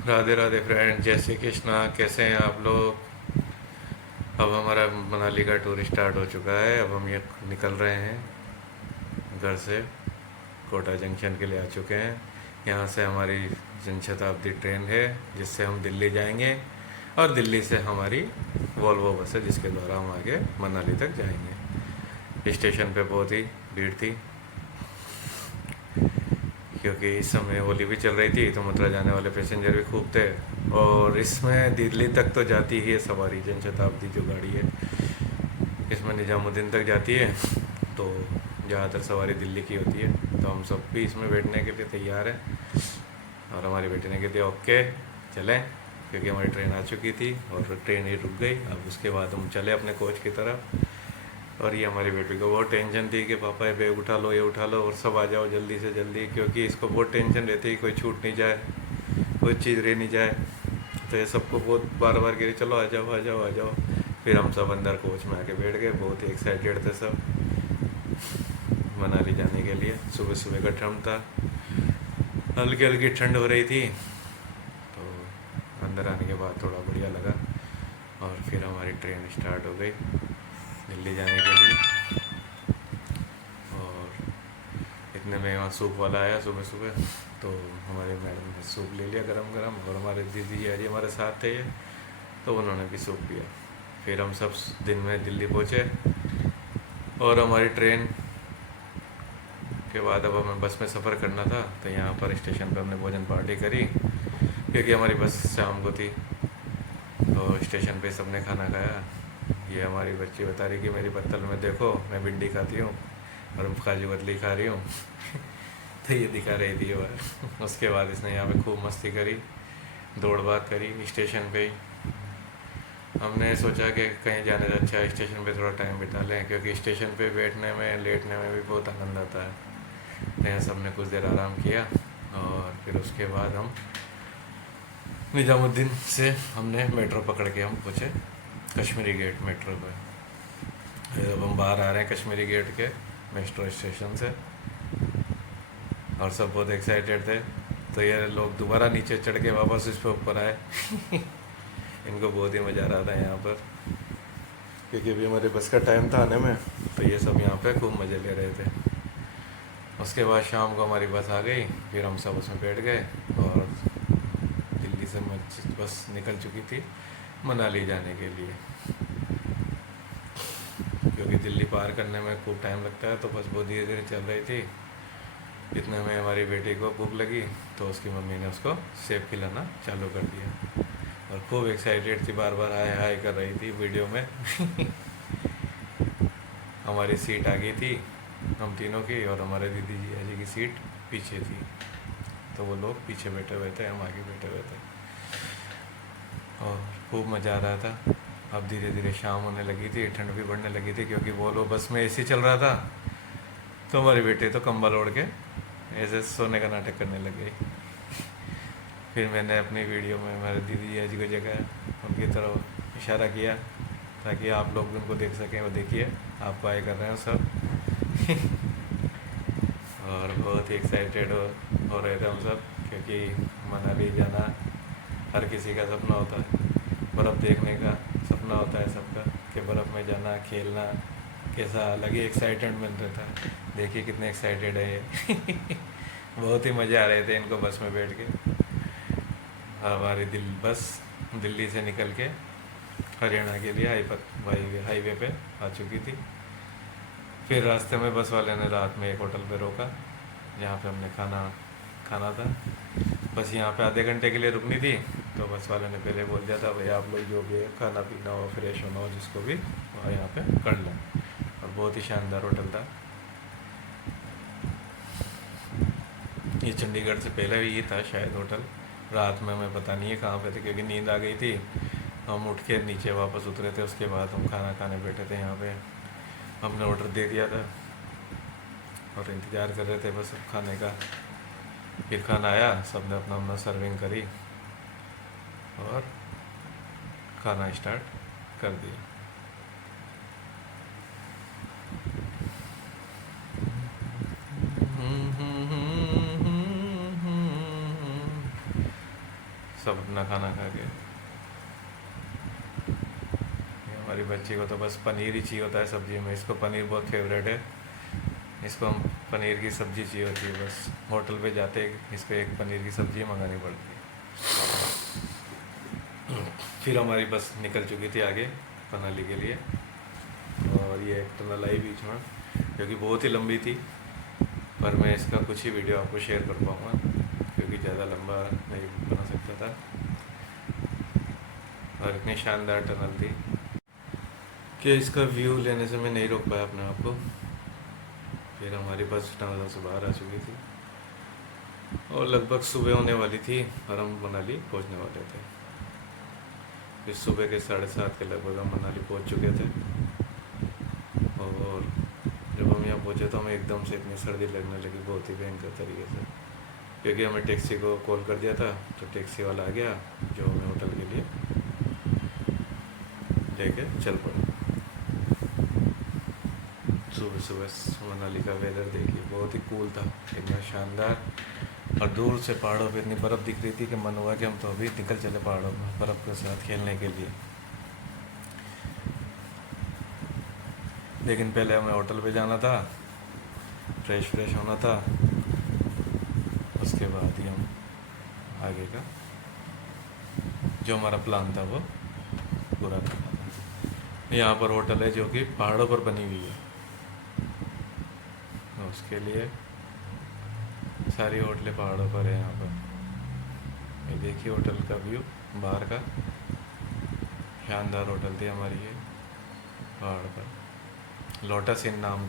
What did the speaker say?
Radhe Radhe friend, जय श्री कृष्णा। कैसे हैं आप लोग? अब हमारा मनाली का टूर स्टार्ट हो चुका है। अब हम ये निकल रहे हैं घर से। कोटा जंक्शन के लिए आ चुके हैं। यहाँ से हमारी जनशताब्दी ट्रेन है जिससे हम दिल्ली जाएंगे, और दिल्ली से हमारी वॉल्वो बस है जिसके द्वारा हम आगे मनाली तक जाएंगे। स्टेशन पे बहुत ही भीड़ थी क्योंकि इस समय होली भी चल रही थी, तो मथुरा जाने वाले पैसेंजर भी खूब थे। और इसमें दिल्ली तक तो जाती ही है सवारी, जनशताब्दी जो गाड़ी है इसमें निज़ामुद्दीन तक जाती है। तो ज़्यादातर सवारी दिल्ली की होती है, तो हम सब भी इसमें बैठने के लिए तैयार हैं। और हमारे बैठने के लिए ओके चलें, क्योंकि हमारी ट्रेन आ चुकी थी और ट्रेन ही रुक गई। अब उसके बाद हम चले अपने कोच की तरफ। और ये हमारी बेटी को बहुत टेंशन थी कि पापा ये बैग उठा लो, ये उठा लो और सब आ जाओ जल्दी से जल्दी, क्योंकि इसको बहुत टेंशन रहती है कोई छूट नहीं जाए, कोई चीज़ रह नहीं जाए। तो ये सबको बहुत बार बार कह रही चलो आ जाओ आ जाओ आ जाओ। फिर हम सब अंदर कोच में आके बैठ गए, बहुत ही एक्साइटेड थे सब मनाली जाने के लिए। सुबह सुबह का ठंड था, हल्की हल्की ठंड हो रही थी। तो अंदर आने के बाद थोड़ा बढ़िया लगा, और फिर हमारी ट्रेन स्टार्ट हो गई दिल्ली जाने के लिए। और इतने में वहाँ सूप वाला आया सुबह सुबह, तो हमारे मैडम ने सूप ले लिया गरम गरम, और हमारे दीदी जी हमारे साथ थे ये, तो उन्होंने भी सूप पिया। फिर हम सब दिन में दिल्ली पहुँचे, और हमारी ट्रेन के बाद अब हमें बस में सफ़र करना था। तो यहाँ पर स्टेशन पर हमने भोजन पार्टी करी, क्योंकि हमारी बस शाम को थी। तो स्टेशन पे सबने खाना खाया। ये हमारी बच्ची बता रही कि मेरी पत्तल में देखो मैं भिंडी खाती हूँ और काजू कतली खा रही हूँ। तो ये दिखा रही थी वो। उसके बाद इसने यहाँ पे खूब मस्ती करी, दौड़ भाग करी स्टेशन पे ही। हमने सोचा कि कहीं जाने से अच्छा स्टेशन पे थोड़ा टाइम बिता लें, क्योंकि स्टेशन पे बैठने में लेटने में भी बहुत आनंद आता है। यहाँ सब ने कुछ देर आराम किया, और फिर उसके बाद हम निज़ामुद्दीन से हमने मेट्रो पकड़ के हम पहुँचे कश्मीरी गेट मेट्रो पर। अब हम बाहर आ रहे हैं कश्मीरी गेट के मेट्रो स्टेशन से, और सब बहुत एक्साइटेड थे। तो ये लोग दोबारा नीचे चढ़ के वापस इस पर ऊपर आए। इनको बहुत ही मज़ा आ रहा था यहाँ पर, क्योंकि अभी हमारे बस का टाइम था आने में। तो ये सब यहाँ पे खूब मज़े ले रहे थे। उसके बाद शाम को हमारी बस आ गई, फिर हम सब उसमें बैठ गए, और दिल्ली से बस निकल चुकी थी मनाली जाने के लिए। क्योंकि दिल्ली पार करने में खूब टाइम लगता है, तो बस बहुत धीरे धीरे चल रही थी। इतने में हमारी बेटी को भूख लगी, तो उसकी मम्मी ने उसको सेब खिलाना चालू कर दिया, और खूब एक्साइटेड थी, बार बार हाय हाय कर रही थी वीडियो में। हमारी सीट आ गई थी हम तीनों की, और हमारे दीदी जी की सीट पीछे थी। तो वो लोग पीछे बैठे हुए थे, हम आगे बैठे हुए थे, और खूब मज़ा आ रहा था। अब धीरे धीरे शाम होने लगी थी, ठंड भी बढ़ने लगी थी, क्योंकि वो लोग बस में एसी चल रहा था। तो हमारी बेटी तो कंबल ओढ़ के ऐसे सोने का नाटक करने लग गई। फिर मैंने अपनी वीडियो में हमारे दीदी जी को जगह उनकी तरफ इशारा किया, ताकि आप लोग भी उनको देख सकें। वो देखिए आपको आए कर रहे हैं सब। और बहुत ही एक्साइटेड हो रहे थे हम सब, क्योंकि मनाली जाना हर किसी का सपना होता है। बर्फ़ देखने का सपना होता है सबका, कि बर्फ़ में जाना, खेलना, कैसा अलग ही एक्साइटमेंट रहता है। देखिए कितने एक्साइटेड है ये। बहुत ही मज़े आ रहे थे इनको बस में बैठ के। हमारी बस दिल्ली से निकल के हरियाणा के लिए हाईवे पे आ चुकी थी। फिर रास्ते में बस वाले ने रात में एक होटल पे रोका, जहाँ पे हमने खाना खाना था। बस यहाँ पे आधे घंटे के लिए रुकनी थी, तो बस वाले ने पहले बोल दिया था भाई आप लोग जो भी है खाना पीना हो, फ्रेश होना हो, जिसको भी वहाँ यहाँ पे कर लें। और बहुत ही शानदार होटल था ये। चंडीगढ़ से पहले भी ये था शायद होटल। रात में हमें पता नहीं है कहाँ पे थे, क्योंकि नींद आ गई थी। हम उठ के नीचे वापस उतरे थे, उसके बाद हम खाना खाने बैठे थे यहाँ पे। हमने ऑर्डर दे दिया था और इंतज़ार कर रहे थे बस अब खाने का। फिर खाना आया, सब ने अपना अपना सर्विंग करी और खाना स्टार्ट कर दिया। सब अपना खाना खा के। हमारी बच्ची को तो बस पनीर ही चाहिए होता है सब्जी में, इसको पनीर बहुत फेवरेट है। इसको हम पनीर की सब्ज़ी चाहिए होती है बस। होटल पे जाते इसको एक पनीर की सब्ज़ी मंगानी पड़ती है। फिर हमारी बस निकल चुकी थी आगे मनाली के लिए। और ये एक टनल आई बीच में जो कि बहुत ही लंबी थी, पर मैं इसका कुछ ही वीडियो आपको शेयर कर पाऊँगा क्योंकि ज़्यादा लंबा नहीं बना सकता था। और इतनी शानदार टनल थी कि इसका व्यू लेने से मैं नहीं रोक पाया अपने आप को। फिर हमारी बस टनल से बाहर आ चुकी थी और लगभग सुबह होने वाली थी और हम मनाली पहुंचने वाले थे। फिर सुबह के 7:30 के लगभग हम मनाली पहुंच चुके थे। और जब हम यहाँ पहुँचे तो हमें एकदम से इतनी सर्दी लगने लगी, बहुत ही भयंकर तरीके से, क्योंकि हमें टैक्सी को कॉल कर दिया था। तो टैक्सी वाला आ गया जो हमें होटल के लिए लेके चल पड़ा। सुबह सुबह मनाली का वेदर देखिए, बहुत ही कूल था, इतना शानदार। और दूर से पहाड़ों पे इतनी बर्फ़ दिख रही थी कि मन हुआ कि हम तो अभी निकल चले पहाड़ों में बर्फ़ के साथ खेलने के लिए। लेकिन पहले हमें होटल पे जाना था, फ्रेश होना था, उसके बाद ही हम आगे का जो हमारा प्लान था वो पूरा करना था। यहाँ पर होटल है जो कि पहाड़ों पर बनी हुई है, तो उसके लिए सारी होटलें पहाड़ों पर है यहाँ पर। ये देखिए होटल का व्यू बाहर का, शानदार होटल थी हमारी ये पहाड़ पर। लोटस इन नाम